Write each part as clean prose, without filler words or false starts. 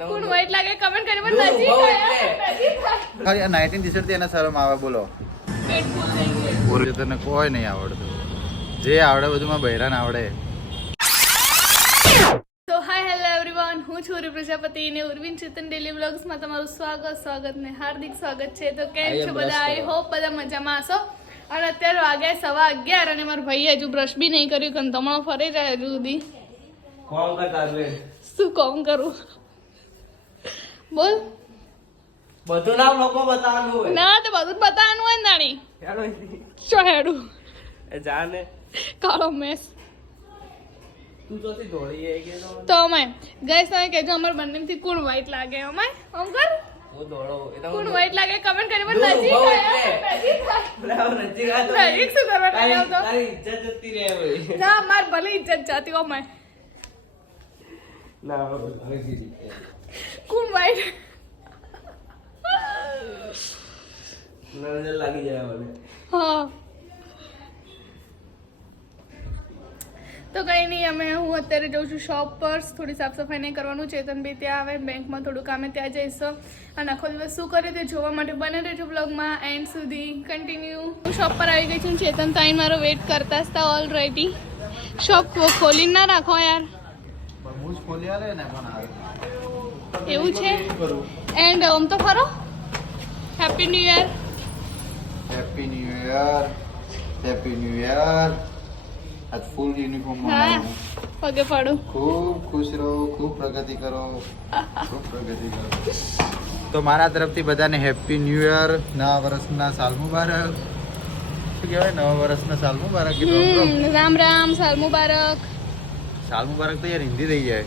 કોણ વ્હાઈટ લાગે કમેન્ટ કરી પણ નજીક આયા ખાલી આ 19 ટી-શર્ટ થી એને શરમ આવે બોલો. પેટ ફૂલ થઈ ગયું. ઓર તને કોઈ નહીં આવડતું. જે આવડે બધું માં બૈરાન આવડે. તો હાય હેલો એવરીવન, હું છું ઉર્વી પ્રજાપતિ ને ઉર્વિન ચેતન ડેલી વ્લોગ્સ માં તમારું સ્વાગત ને હાર્દિક સ્વાગત છે. તો કેમ છો બધા? આઈ હોપ બધા મજામાં હશો. અને અત્યારે વાગ્યા 11:15 અને મારા ભાઈએ હજુ બ્રશ બી નહીં કર્યું કે તમારો ફરે જાય હજુ સુધી. કોમ કરતા રે શું કોમ કરું બોલ. બધું નામ લોકો બતાવવાનું હોય ના તો બધું જ બતાવવાનું હોય ને નાની. હેડો ચો હેડું એ જાને કાળો મેસ. તું તો દોડી એ કે તો અમે ગાઈસ તમે કહેજો અમાર બંનેમાંથી કોણ વ્હાઈટ લાગે? અમે આમ કર હું દોડો એ તો કોણ વ્હાઈટ લાગે કમેન્ટ કરી પણ નજીક આયા બરાબર નજીક આ તો નજીક શું કરવા નહીં આવતો? તારી ઇજ્જત જતી રહે ભાઈ ના માર ભલે ઇજ્જત જાતી હો મેં. ના હવે કીધી કોણ વ્હાઈટ નજર લાગી જાય મને. હા તો કઈ નહીં, હું અત્યારે જઉં છું શોપ પર. થોડી સાફ સફાઈ નહીં કરવાનું. ચેતન બી ત્યાં આવે, બેંકમાં થોડું કામે ત્યાં જઈશું. અને આખો દિવસ શું કરે તે જોવા માટે બને રહેજો બ્લોગમાં એન્ડ સુધી કન્ટિન્યુ. હું શોપ પર આવી ગઈ છું. ચેતન તાઈ મારો વેટ કરતા હતા ઓલરેડી. શોપ ખોલીને ના રાખો યાર. હું જ ખોલી આલે ને પણ આવે. એવું છે. એન્ડ આમ તો ખરો happy new year. Happy new year. Happy new year. આજ ફૂલ યુનિફોર્મ હા માં પગે પાડું. ખૂબ ખુશ રહો, ખૂબ પ્રગતિ કરો, ખૂબ પ્રગતિ કરો. તો મારા તરફથી બધાને હેપી ન્યુ યર, નવા વર્ષના સાલ મુબારક. શું કહેવાય, નવા વર્ષના સાલ મુબારક કીધું. રામ રામ, સાલ મુબારક. સાલ મુબારક તો યાર હિન્દી થઈ જાય.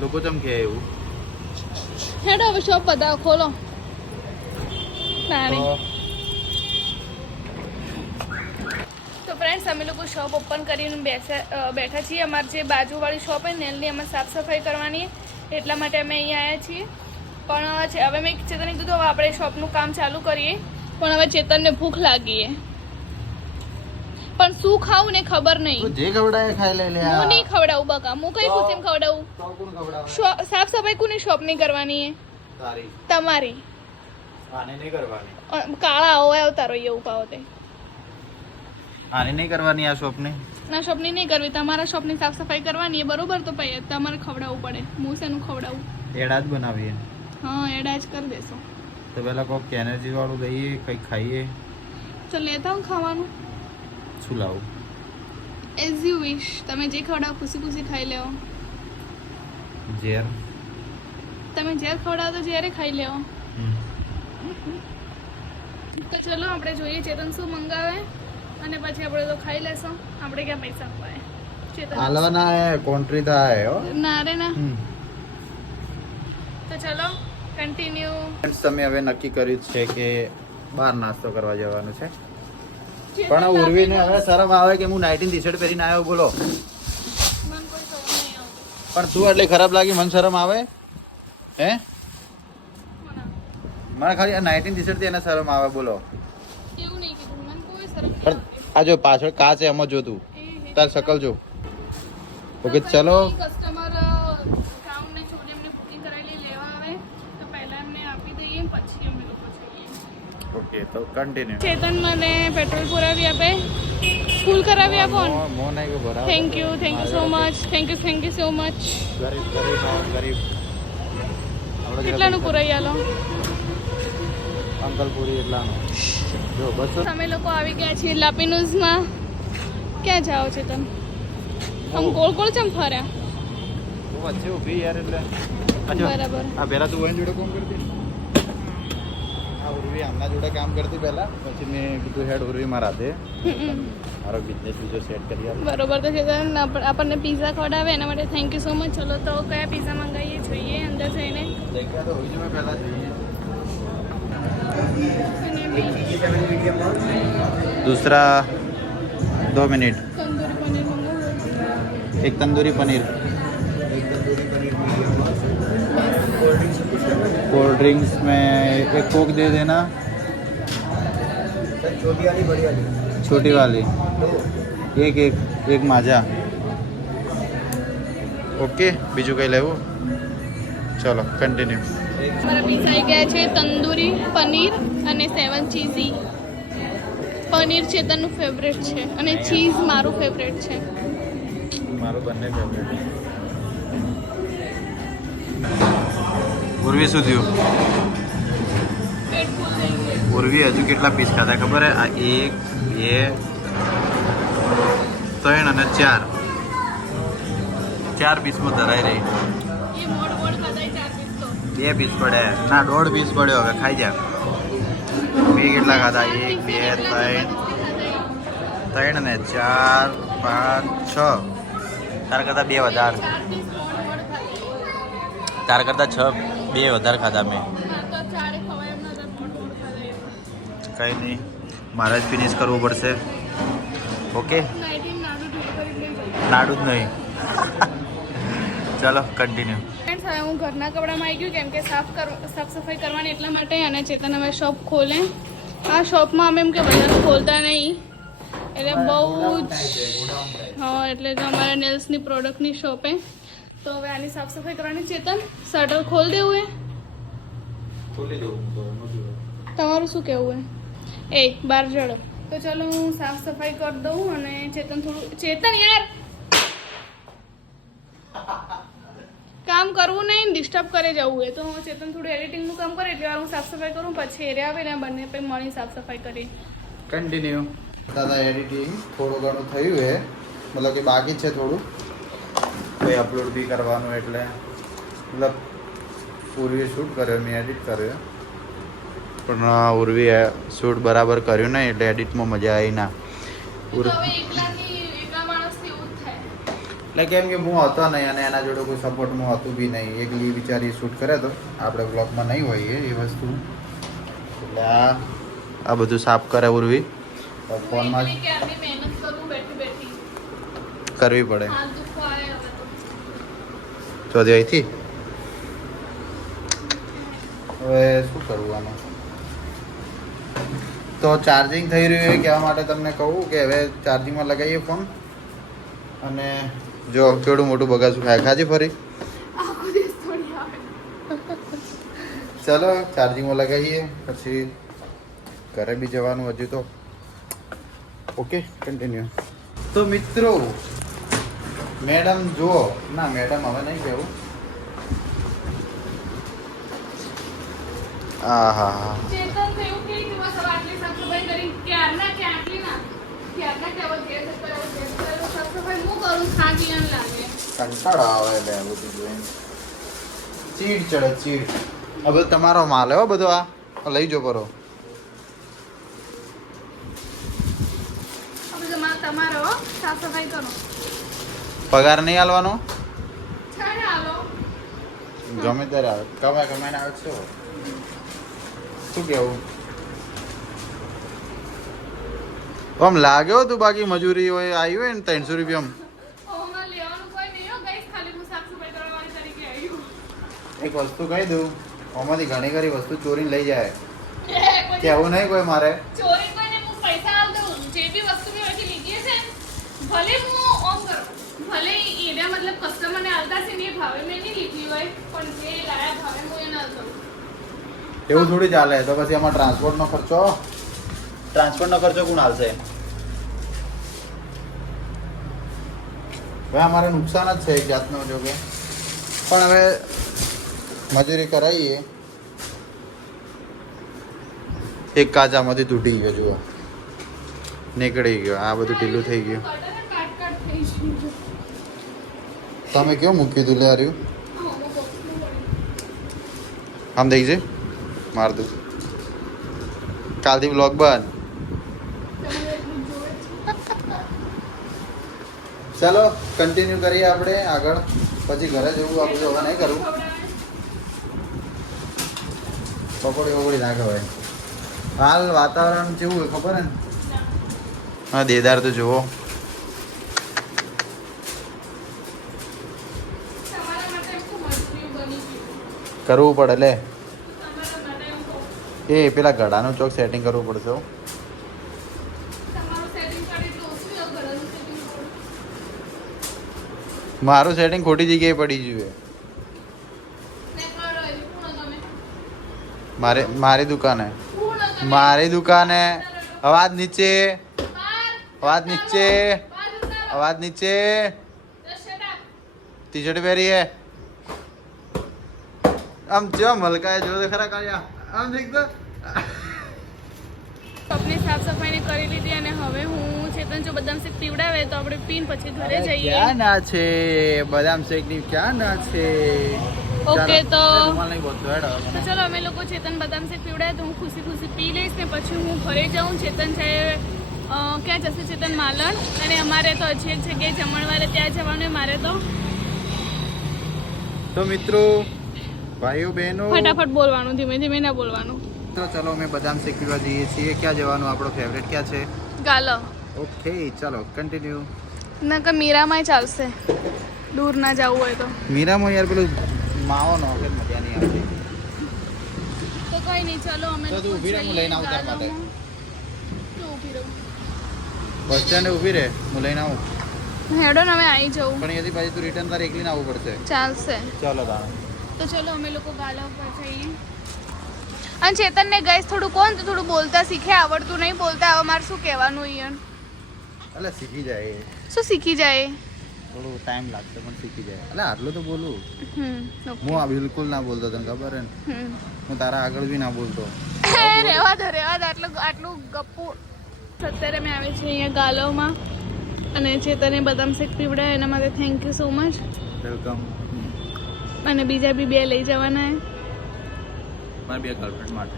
લોકો ચમ કહે એવું. હેડો હવે શોપ બધા ખોલો. નાની તો ફ્રેન્ડ્સ અમે લોકો શોપ ઓપન કરીને બેઠા છીએ. અમારે જે બાજુવાળી શોપ હોય નેલની અમે સાફ સફાઈ કરવાની, એટલા માટે અમે અહીંયા આવ્યા છીએ. પણ હવે મેં ચેતનને કીધું હવે આપણે શોપનું કામ ચાલુ કરીએ. પણ હવે ચેતનને ભૂખ લાગી પણ શું ખાવું ને ખબર નહીં. જે ખવડાય ખાઈ લે લે. હું નહીં ખવડાવું બકા, હું કઈ ખુશીમાં ખવડાવું? તો કોણ ખવડાવે? સાફ સફાઈ કોની શોપ ની કરવાની હે? તારી. તમારી. આને નહીં કરવાની. કાળા હોય અવતારો એવું પાવો તે. આને નહીં કરવાની આ શોપને. ના શોપની નહીં કરવી, તમારા શોપની સાફ સફાઈ કરવાની બરોબર. તો પછી તમારે ખવડાવવું પડે. હું શેનું ખવડાવું? એડા જ બનાવીએ. હા એડા જ કરી દેશો. તો પેલા કોક એનર્જી વાળું દઈએ, કંઈક ખાઈએ. તો લેતા હું ખાવાનું. શું લાવું? As you wish. તમે જે ખવડાવો ખુશી ખુશી ખાઈ લેવો. ઝેર. તમે જ્યારે ખવડાવો તો જ્યારે ખાઈ લેવો. તો ચલો આપણે જોઈએ ચેતન શું મંગાવે અને પછી આપણે તો ખાઈ લેશું. આપણે ક્યાં પૈસા અપાય? ચેતન આલવાના હે, કોન્ટ્રી થાય હો. ના રે ના. તો ચલો કન્ટિન્યુ. ફ્રેન્ડ્સ તમે હવે નક્કી કર્યું છે કે બહાર નાસ્તો કરવા જવાનું છે. પણ ઉર્વીને હવે શરમ આવે કે હું 19 ટી-શર્ટ પહેરીને આવ્યો બોલો. મને કોઈ શરમ નહીં આવતી. પણ તું એટલે ખરાબ લાગી, મને શરમ આવે હે? મને ખાલી આ 19 ટી-શર્ટ થી એને શરમ આવે બોલો. એવું નહીં કીધું, મને કોઈ શરમ નહીં પણ આવતી. આ જો પાછળ કાચ છે, એમાં જો તું તાર શકલ જો. ઓકે ચલો. કસ્ટમર કાઉન્ટને છોડી એમને બુકિંગ કરાવેલી લેવા આવે તો પહેલા એમને આપી દઈએ પછી અમે લોકો જઈએ. ઓકે તો કન્ટિન્યુ. ચેતન મને પેટ્રોલ પુરાવી આપે, ફૂલ કરાવી આપો ને. મો નહીં કે બરાબર. Thank you so much. Thank you so much. ગરીબ ગરીબ ગરીબ. આપણે કેટલાનું પુરાઈ આલો? અંકલ પૂરી એટલાનું. જો બસ તમે લોકો આવી ગયા છીએ લાપીનુઝમાં. ક્યાં જાઓ છો તમે? આમ ગોળ ગોળ ચમ ફર્યા? વચ્ચે ઊભી યાર એટલે. બરાબર. આ પહેલા તું એની જોડે કામ કરતી. આ ઉર્વી આમના જોડે કામ કરતી પહેલા, પછી મેં કીધું હેડ ઉર્વીમાં રાતે મારો બિઝનેસ બીજો સેટ કરી આપો. બરોબર. તો છે આપણને પીઝા ખવડાવે એના માટે થેન્ક યુ સો મચ. ચલો તો કયા પીઝા મંગાવીએ જોઈએ અંદર જઈને. દેખ્યા તો હોય મેં પહેલા જોઈએ. दूसरा 2 मिनट. તંદૂરી પનીર મંગાવું. एक तंदूरी पनीर. कोल्ड ड्रिंक्स में एक कोक दे देना. छोटी वाली बड़ी वाली. छोटी वाली. एक माजा. ओके બીજું કઈ લેવું? ચલો કન્ટિન્યુ. મારા પીઝા આવી ગયા છે તંદૂરી પનીર અને 7 ચીઝી. પનીર ચેતનનું ફેવરેટ છે અને ચીઝ મારું ફેવરેટ છે. મારું બંને ફેવરેટ. ઉર્વી શું થયું? પેટ ફૂલ થઈ ગયું. ઉર્વી હજુ કેટલા પીસ ખાધા ખબર હે? આ 1 2 3 અને 4 પીસમાં ધરાઈ રહી. એ મોડ ખાધા 4 પીસ તો 2 પીસ પડે ના 1.5 પીસ પડ્યો. હવે ખાઈ જા. મેં કેટલા ખાધા? 1 2 3 ને 4 5 6. તાર કરતા 2 વધારે. 4 પીસ મોડ ખાધા. તાર કરતા 6 2 વધારે ખાધા મેં. તો 4 ખવાય એમ નતા મોડ ખાધા. કંઈ નહીં, મારે જ ફિનિશ કરવું પડશે. ઓકે, નાઈટીન નાડુ ઢીલું કરી લઈ જાય. નાડું જ નહીં. ચલો કન્ટિન્યુ. ફ્રેન્ડ્સ, હવે હું ઘરના કપડામાં આવી ગયું કેમ કે સાફ સફાઈ કરવાની એટલા માટે. અને ચેતન હવે શોપ ખોલે. આ શોપમાં અમે એમ કે બધા ખોલતા નહીં એટલે બહુ જ એટલે જો અમારા નેલ્સની પ્રોડક્ટની શોપે. તો હવે આની સાફ સફાઈ કરવાની. ચેતન શટર ખોલ દેવું હે? તમારું શું કહેવું હે? બહાર જડો. તો ચલો હું સાફ સફાઈ કરી દઉં અને ચેતન યાર કામ કરવું નહીં, ડિસ્ટર્બ કરે જવું હોય તો ચેતન થોડું એડિટિંગનું કામ કરે એટલે હું સાફ સફાઈ કરું, પછી એરે આવે ને બંને પછી મળી સાફ સફાઈ કરી. કન્ટિન્યુ. દાદા એડિટિંગ થોડું ઘણું થયું છે, મતલબ કે બાકી છે થોડું, કંઈ અપલોડ બી કરવાનું. એટલે મતલબ ઉર્વીએ શૂટ કર્યો, મેં એડિટ કર્યો, પણ ઉર્વીએ શૂટ બરાબર કર્યું નહીં એટલે એડિટમાં મજા આવી ના. એટલે કેમ કે હું હતો નહીં અને એના જોડે કોઈ સપોર્ટમાં હતું બી નહીં. એકલી બિચારી શૂટ કરે તો આપણે બ્લોગમાં નહીં હોઈએ એ વસ્તુ. એટલે આ બધું સાફ કરે ઉર્વી. ફોનમાં કરવી પડે. ચોથી અહીંથી હવે શું કરવું આનું? તો ચાર્જિંગ થઈ રહ્યું એ કહેવા માટે તમને કહું કે હવે ચાર્જિંગમાં લગાવીએ ફોન. અને જો કેવડું મોટું બગાસું ખાજી ફરી. ચલો ચાર્જિંગમાં લગાવીએ, પછી ઘરે બી જવાનું હજુ તો. Okay continue. તો મિત્રો મેડમ જુઓ, ના મેડમ હવે નહીં કહેવું. હા હા હા કંટાળો આવે એટલે આ બધું જોઈને ચીડ ચડે ચીડ. હવે તમારો માલ હો બધો. આ લઈ જો કરો. તમારો સાફ સફાઈ કરો. પગાર નહીં હાલવાનો? છાણે હાલો. ગમે ત્યારે આવે, કમાઈને આવે છો. શું કેવું? આમ લાગ્યો તું બાકી મજૂરી હોય આવી હોય ને 300 રૂપિયા. એક વસ્તુ કહી દઉં, આમાંથી ઘણી ખરી વસ્તુ ચોરીને લઈ જાય. કેવું નહીં કોઈ મારે. ચોરી કોઈને હું પૈસા આલ દઉં. જે બી વસ્તુ મેં વચ્ચે લીધી છે ભલે હું ઓમ કરું, ભલે એના મતલબ કસ્ટમરને આલતા છે ને એ ભાવે મેં નહીં લીધી હોય, પણ જે લાયા ભાવે હું એને આલ દઉં. એવું થોડી ચાલે. તો પછી આમાં ટ્રાન્સપોર્ટનો ખર્ચો કોણ હાલશે? હવે અમારે નુકસાન જ છે એક જાતનો. જો કે પણ હવે મજૂરી કરાવીએ. એક કાચામાંથી તૂટી ગયો, જુઓ નીકળી ગયો. આ બધું ઢીલું થઈ ગયું. તમે કેવું મૂક્યું તું લે હાર્યું? આમ થઈ છે માર દઉં. કાલથી બ્લોગ બંધ. ચાલો કન્ટિન્યુ કરીએ આપણે આગળ, પછી ઘરે જવું. આ બધું હવે નહીં કરવું. પકોડી ના ખવાય. હાલ વાતાવરણ કેવું હોય ખબર હે ને? હા દેદાર તો જુઓ. કરવું પડે લે. એ પેલા ગળાનું ચોક સેટિંગ કરવું પડશે. મારું સેટિંગ ખોટી જગ્યાએ પડી ગયું. મારી દુકાને મારી દુકાને અવાજ નીચે અવાજ નીચે અવાજ નીચે ટી શર્ટ પહેરી હે આમ જો મલકાય જો ખરા કાયા આમ દેખ તો આપણી સાફ સફાઈ ને કરી લીધી અને હવે હું ચેતન જો બદામ શેક પીવડાવે તો આપણે પીન પછી ઘરે જઈએ ક્યાં ના છે બદામ શેક ની ક્યાં ના છે ઓકે તો નહીં બોલતો હેડો તો ચલો અમે લોકો ચેતન બદામ શેક પીવડાવે તો હું ખુશી ખુશી પી લઈશ ને પછી હું ઘરે જાઉં ચેતન છે ક્યાં જશે ચેતન માલણ અને અમારે તો હજી એક જગ્યાએ જમણવારે ત્યાં જવાનું હોય મારે તો મિત્રો ભાઈઓ બહેનો ફટાફટ બોલવાનું ધીમે ધીમે ના બોલવાનું તો ચલો અમે બદામ શેક પીવા જઈએ છીએ ક્યાં જવાનું આપણો ફેવરેટ ક્યાં છે ગાલો ઓકે ચલો કન્ટિન્યુ ના કે મીરામાંય ચાલશે દૂર ના જવું હોય તો મીરામાં યાર પેલું માવો નો કે મજા નહીં આવતી તો કઈ નહીં ચલો અમે તો તું ઊભી રહે, હું લઈને આવું તારા માટે. તું ઊભી રહો બસ સ્ટેન્ડે ઊભી રહે હું લઈને આવું હેડો ને અમે આવી જવું પણ અહીંયાથી પાછી તું રિટર્ન તારે એકલી ને આવવું પડશે ચાલશે ચલો તારે તો ચલો અમે લોકો ગાલા ઉપર જઈએ અને ચેતનને ગઈશ થોડું કોણ તો થોડું બોલતા શીખે આવડતું નહીં બોલતા હવે મારે શું કહેવાનું ઈયન એટલે શીખી જાય શું શીખી જાય થોડું ટાઈમ લાગશે પણ શીખી જાય એટલે આટલું તો બોલું ઓકે હું આ બિલકુલ ના બોલતો તને ખબર હે ને હું તારા આગળ બી ના બોલતો રેવા દો આટલું ગપ્પુ અત્યારે અમે આવી છીએ અહીંયા ગાલોમાં અને ચેતને બદામ શેક પીવડાય એના માટે thank you so much welcome અને બીજા બી બે લઈ જવાના હે મારી બે ગર્લફ્રેન્ડ માટે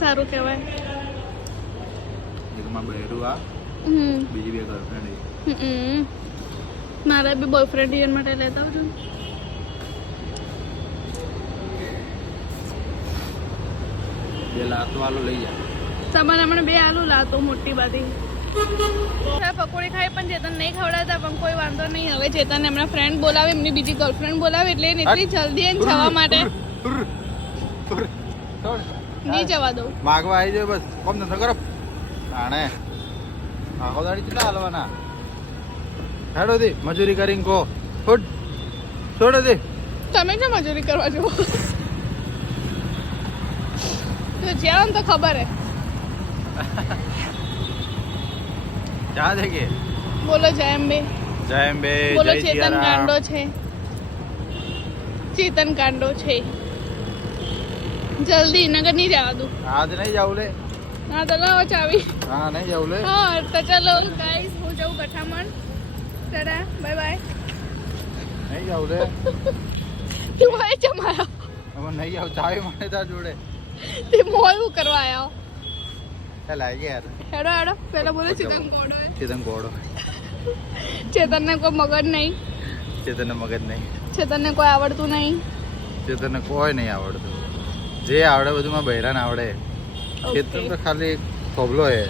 સારું કહેવાય એકમાં બહેરું આ બીજી બે ગર્લફ્રેન્ડ મારા બી બોયફ્રેન્ડ ઈયન માટે લેતા આવજો બે લાખ વાળો લઈ જા તમારે હમણાં બે આલુ લાતો મોટી બાધી પકોડી ખાઈ પણ ચેતન નહીં ખવડાવતા પણ કોઈ વાંધો નહીં હવે ચેતન એમના ફ્રેન્ડ બોલાવે એમની બીજી ગર્લફ્રેન્ડ બોલાવે એટલે એને એટલી જલ્દી એને જવા માટે નહીં જવા દઉં માગવા આવી જાય બસ કોમ ધંધો કરો આણે આખો દાડી કેટલા હાલવાના હેડો દે મજૂરી કરીને કો ફૂટ છોડો દે તમે ક્યાં મજૂરી કરવા જવો તો જ્યાં તો ખબર હે ક્યાં છે કે બોલો જય અંબે જય અંબે બોલો જય ચેતન સિયારામ. કાંડો છે ચેતન કાંડો છે જલ્દી નગર નહીં જવા દઉં આજ નહીં જાવ લે હા તો લાવો ચાવી હા નહીં જાવ લે હા તો ચલો ગાઈસ હું જાઉં ગઠામણ ટાટા બાય બાય નહીં જાવ લે તું હોય જમાયો હવે નહીં જાવ ચાવી મળે તાર જોડે તે મોયું કરવા આવ્યો ચાલ આવી ગયા યાર હેડો હેડો પેલા બોલો ચેતન કોડો હે. ચેતન ગોળો ચેતનને કોઈ મગજ નહીં ચેતનને મગજ નહીં ચેતનને કોઈ આવડતું નહીં ચેતનને કોઈ નહીં આવડતું જે આવડે બધું માં બહેરાન આવડે ચેતન તો ખાલી થોબલો હે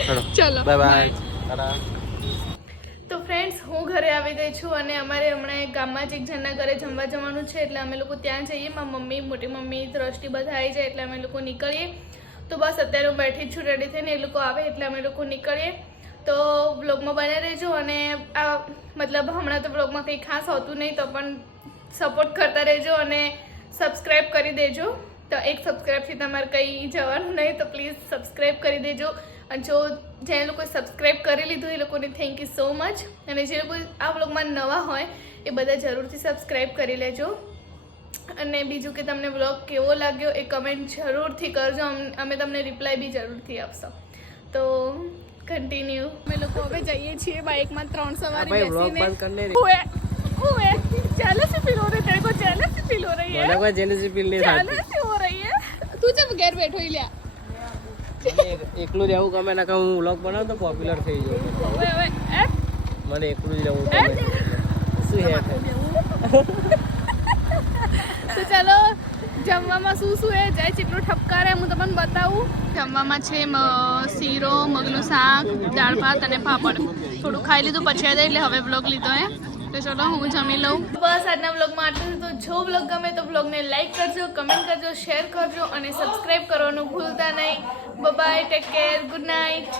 ચલો ચલો બાય બાય ટાટા તો ફ્રેન્ડ્સ હું ઘરે આવી ગઈ છું અને અમારે હમણાં એક ગામમાં જ એક જણના ઘરે જમવા જવાનું છે એટલે અમે લોકો ત્યાં જઈએ મારી મમ્મી મોટી મમ્મી દ્રષ્ટિ બધા આવી જાય એટલે અમે લોકો નીકળીએ તો બસ અત્યારે હું બેઠી જ છું રેડી થઈને એ લોકો આવે એટલે અમે લોકો નીકળીએ તો વ્લોગમાં બને રહેજો અને આ મતલબ હમણાં તો વ્લોગમાં કંઈ ખાસ હોતું નહીં તો પણ સપોર્ટ કરતા રહેજો અને સબસ્ક્રાઈબ કરી દેજો તો એક સબસ્ક્રાઈબથી તમારે કંઈ જવાનું નહીં તો પ્લીઝ સબસ્ક્રાઈબ કરી દેજો અને જો જે લોકોએ સબસ્ક્રાઈબ કરી લીધું એ લોકોને થેન્ક યુ સો મચ અને જે લોકો આ વ્લોગમાં નવા હોય એ બધા જરૂરથી સબસ્ક્રાઈબ કરી લેજો અને બીજું કે તમને વ્લોગ કેવો લાગ્યો એ કમેન્ટ જરૂરથી કરજો અમે તમને રિપ્લાય બી જરૂરથી આપશો તો કન્ટિન્યુ અમે લોકો હવે જઈએ છીએ બાઇકમાં 3 સવારી બેસીને ओए जेलसी फील हो रही तेरे को जेलसी फील हो रही है મને કોઈ જેલસી ફીલ નહીં થતી जेलसी हो रही है तू जब घर बैठो ही लिया મને એકલું જ રહેવું ગમે ના કે હું વ્લોગ બનાવું તો પોપ્યુલર થઈ જાઉં ओए ओए ए મને એકલું જ રહેવું ગમે શું હે તો ચાલો જમવામાં શું હે જય ચીપડું ઠપકારે હું તમને બતાવું જમવામાં છે શીરો મગનું શાક દાળ ભાત અને પાપડ થોડું ખાઈ લીધું પછી આવી એટલે હવે વ્લોગ લીધો હે તો ચલો હું જમી લઉં બસ આજના વ્લોગમાં આટલું તો જો વ્લોગ ગમે તો વ્લોગને લાઈક કરજો કમેન્ટ કરજો શેર કરજો અને સબસ્ક્રાઈબ કરવાનું ભૂલતા નહીં bye take care good night